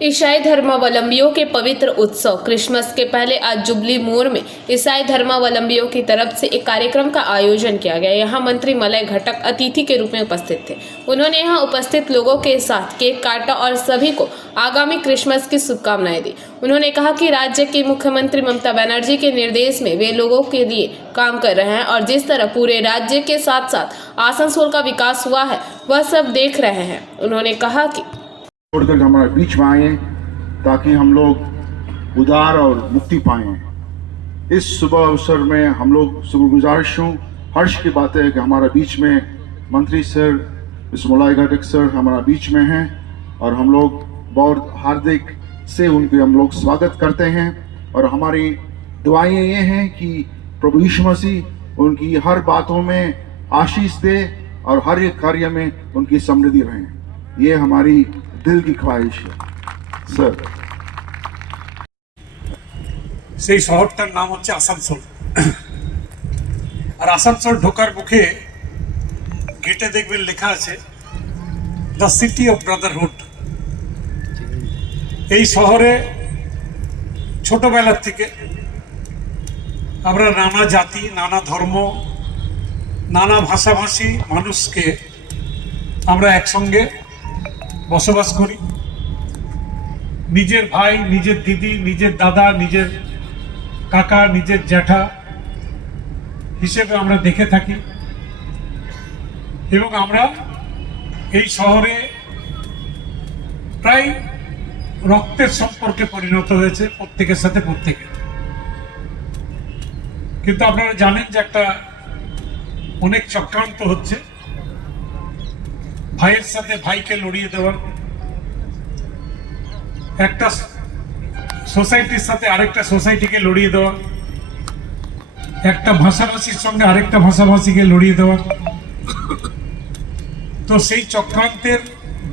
ईसाई धर्मावलंबियों के पवित्र उत्सव क्रिसमस के पहले आज जुबली मोड़ में ईसाई धर्मावलंबियों की तरफ से एक कार्यक्रम का आयोजन किया गया। यहाँ मंत्री मलय घटक अतिथि के रूप में उपस्थित थे। उन्होंने यहाँ उपस्थित लोगों के साथ केक काटा और सभी को आगामी क्रिसमस की शुभकामनाएं दी। उन्होंने कहा कि राज्य की मुख्यमंत्री ममता बनर्जी के निर्देश में वे लोगों के लिए काम कर रहे हैं और जिस तरह पूरे राज्य के साथ साथ आसनसोल का विकास हुआ है वह सब देख रहे हैं। उन्होंने कहा कि छोड़कर हमारे बीच में आए ताकि हम लोग उदार और मुक्ति पाएं। इस शुभ अवसर में हम लोग शुक्रगुजारिश हूँ, हर्ष की बात है कि हमारे बीच में मंत्री सर मलय घटक सर हमारा बीच में हैं और हम लोग बहुत हार्दिक से उनके हम लोग स्वागत करते हैं। और हमारी दुआएं ये हैं कि प्रभु यीशु मसीह उनकी हर बातों में आशीष दे और हर एक कार्य में उनकी समृद्धि रहे। ये हमारी दिल की ख्वाहिश है सर। সেই শহরটার নাম হচ্ছে আসানসোল। আর আসানসোল ঢোকার মুখে গেটে দেখবেন লেখা আছে দ্য সিটি অফ ব্রাদারহুড। এই শহরে ছোটবেলার থেকে আমরা নানা জাতি, নানা ধর্ম, নানা ভাষাভাষী মানুষকে আমরা একসঙ্গে বসবাস করি। নিজের ভাই, নিজের দিদি, নিজের দাদা, নিজের কাকা, নিজের জ্যাঠা হিসেবে আমরা দেখে থাকি এবং আমরা এই শহরে প্রায় রক্তের সম্পর্কে পরিণত হয়েছে প্রত্যেকের সাথে প্রত্যেকে। কিন্তু আপনারা জানেন যে একটা অনেক চক্রান্ত হচ্ছে ভাইয়ের সাথে ভাইকে লড়িয়ে দেওয়ার, একটা সোসাইটির সাথে আরেকটা সোসাইটিকে লড়িয়ে দেওয়া, একটা ভাষাভাষীর সঙ্গে আরেকটা ভাষাভাষীকে লড়িয়ে দেওয়া। তো সেই চক্রান্তের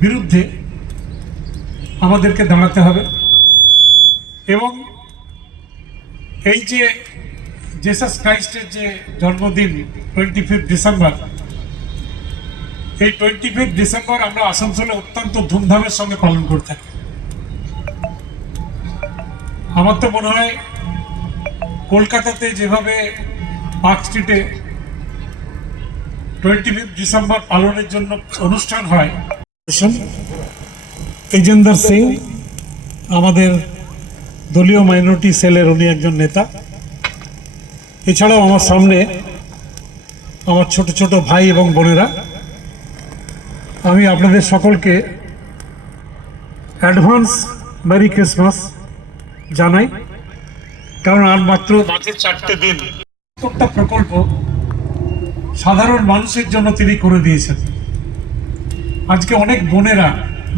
বিরুদ্ধে আমাদেরকে দাঁড়াতে হবে এবং এই যে জেসাস ক্রাইস্টের যে জন্মদিন 25 ডিসেম্বর, এই 25 ডিসেম্বর আমরা আসানসোলে অত্যন্ত ধুমধামের সঙ্গে পালন করে থাকি। আমার তো মনে হয় কলকাতাতে যেভাবে পার্ক স্ট্রিটে 25 ডিসেম্বর পালনের জন্য অনুষ্ঠান হয়, তেজেন্দর সিং আমাদের দলীয় মাইনরিটি সেলের উনি একজন নেতা। এছাড়াও আমার সামনে আমার ছোট ছোট ভাই এবং বোনেরা, আমি আপনাদের সকলকে অ্যাডভান্স মেরি ক্রিসমাস জানাই। কারণ আর মাত্র 4টে দিন প্রত্যেকটা প্রকল্প সাধারণ মানুষের জন্য তিনি করে দিয়েছেন। আজকে অনেক বোনেরা,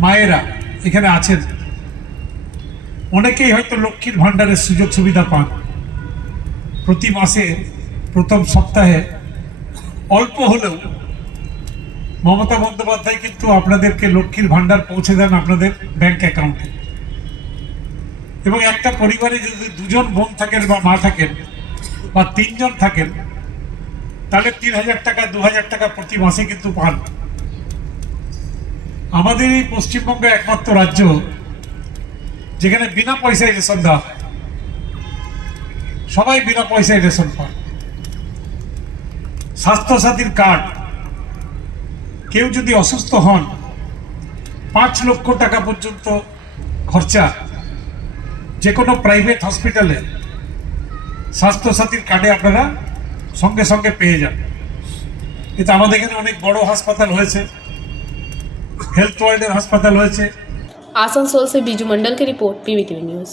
মায়েরা এখানে আছেন, অনেকেই হয়তো লক্ষ্মীর ভাণ্ডারের সুযোগ সুবিধা পান। প্রতি মাসে প্রথম সপ্তাহে অল্প হলেও মমতা বন্দ্যোপাধ্যায় কিন্তু আপনাদেরকে লক্ষ্মীর ভাণ্ডার পৌঁছে দেন আপনাদের ব্যাংক অ্যাকাউন্টে। এবং একটা পরিবারে যদি 2জন বোন থাকেন বা মা থাকেন বা 3জন থাকেন, তাহলে 3000 টাকা 2000 টাকা প্রতি মাসে কিন্তু পান। আমাদের এই পশ্চিমবঙ্গ একমাত্র রাজ্য যেখানে বিনা পয়সায় রেশন দেওয়া হয়, সবাই বিনা পয়সায় রেশন পান। স্বাস্থ্যসাথীর কার্ড, কেউ যদি অসুস্থ হন 5 লক্ষ টাকা পর্যন্ত খরচা যে কোনো প্রাইভেট হসপিটালে স্বাস্থ্যসাথীর কার্ডে আপনারা সঙ্গে সঙ্গে পেয়ে যান। কিন্তু আমাদের এখানে অনেক বড় হাসপাতাল হয়েছে, হেলথ ওয়ার্ল্ডের হাসপাতাল হয়েছে। आसनसोल से बीजू मंडल की रिपोर्ट, PVTV न्यूज़।